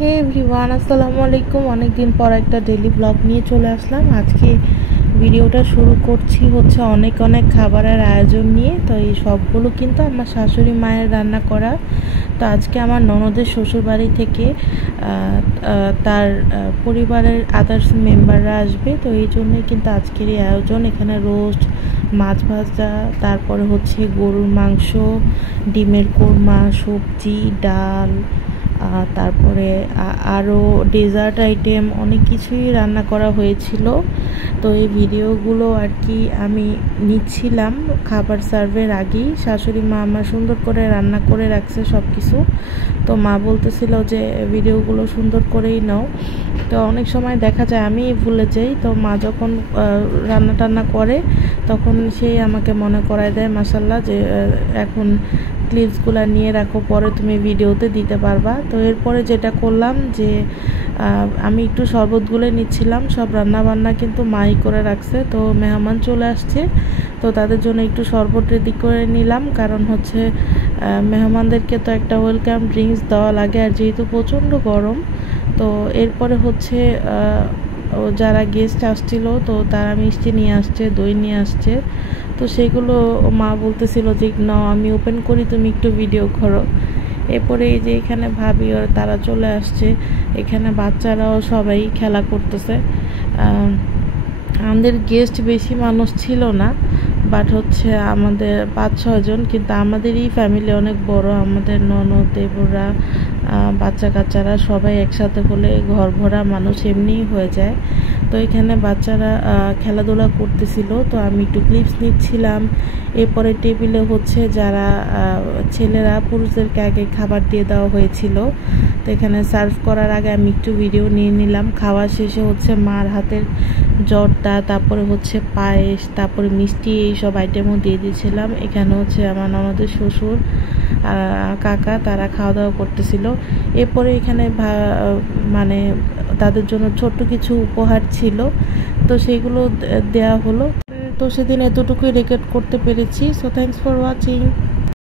হে everyone, আসসালামু আলাইকুম। অনেকদিন পর একটা ডেইলি ব্লগ নিয়ে চলে আসলাম। আজকে ভিডিওটা শুরু করছি হচ্ছে অনেক অনেক খাবারের আয়োজন নিয়ে। তো এই সবগুলো কিন্তু আমার শাশুড়ি মায়ের রান্না করা। তো আজকে আমার ননদের শ্বশুরবাড়ি থেকে তার পরিবারের আদার্স মেম্বাররা আসবে। তো এই জন্যই কিন্তু আজকের এই আয়োজন। এখানে রোস্ট, মাছ ভাজা, তারপরে হচ্ছে গরুর মাংস, ডিমের কোরমা, সবজি, ডাল, তারপরে আরও ডেজার্ট আইটেম অনেক কিছুই রান্না করা হয়েছিল। তো এই ভিডিওগুলো আর কি আমি নিচ্ছিলাম খাবার সার্ভের আগেই। শাশুড়ি মা আমার সুন্দর করে রান্না করে রাখছে সব কিছু। তো মা বলতেছিল যে ভিডিওগুলো সুন্দর করেই নাও। তো অনেক সময় দেখা যায় আমি ভুলে যাই। তো মা যখন রান্না টান্না করে তখন সেই আমাকে মনে করায় দেয় মাশাল্লাহ যে এখন ক্লিপসগুলো নিয়ে রাখো, পরে তুমি ভিডিওতে দিতে পারবা। তো এরপরে যেটা করলাম যে আমি একটু শরবতগুলো নিচ্ছিলাম। সব রান্না বান্না কিন্তু মাই করে রাখছে। তো মেহমান চলে আসছে, তো তাদের জন্য একটু শরবত রেডি করে নিলাম, কারণ হচ্ছে মেহমানদেরকে তো একটা ওয়েলকাম ড্রিঙ্কস দেওয়া লাগে। আর যেহেতু প্রচণ্ড গরম, তো এরপরে হচ্ছে যারা গেস্ট আসছিল তো তারা মিষ্টি নিয়ে আসছে, দই নিয়ে আসছে। তো সেগুলো মা বলতেছিল যে নাও আমি ওপেন করি, তুমি একটু ভিডিও করো। এরপরে এই যে এখানে ভাবি ওরা তারা চলে আসছে। এখানে বাচ্চারাও সবাই খেলা করতেছে। আমাদের গেস্ট বেশি মানুষ ছিল না, বাট হচ্ছে আমাদের 5-6 জন, কিন্তু আমাদেরই ফ্যামিলি অনেক বড়। আমাদের ননদ, দেবরা, বাচ্চা কাচ্চারা সবাই একসাথে হলে ঘর ভরা মানুষ এমনিই হয়ে যায়। তো এখানে বাচ্চারা খেলাধুলা করতেছিল, তো আমি একটু ক্লিপস নিচ্ছিলাম। এরপরে টেবিলে হচ্ছে যারা ছেলেরা পুরুষদেরকে আগে খাবার দিয়ে দেওয়া হয়েছিল, তো এখানে সার্ভ করার আগে আমি একটু ভিডিও নিয়ে নিলাম। খাওয়া শেষে হচ্ছে মার হাতের জর্দা, তারপরে হচ্ছে পায়েস, তারপরে মিষ্টি, এইসব আইটেমও দিয়ে দিয়েছিলাম। এখানে হচ্ছে আমার ননদের শ্বশুর আর কাকা তারা খাওয়া দাওয়া করতেছিল। এরপরে এখানে মানে তাদের জন্য ছোট্ট কিছু উপহার ছিল, তো সেগুলো দেওয়া হলো। তো সেদিন এতটুকুই রেকর্ড করতে পেরেছি। So thanks for watching.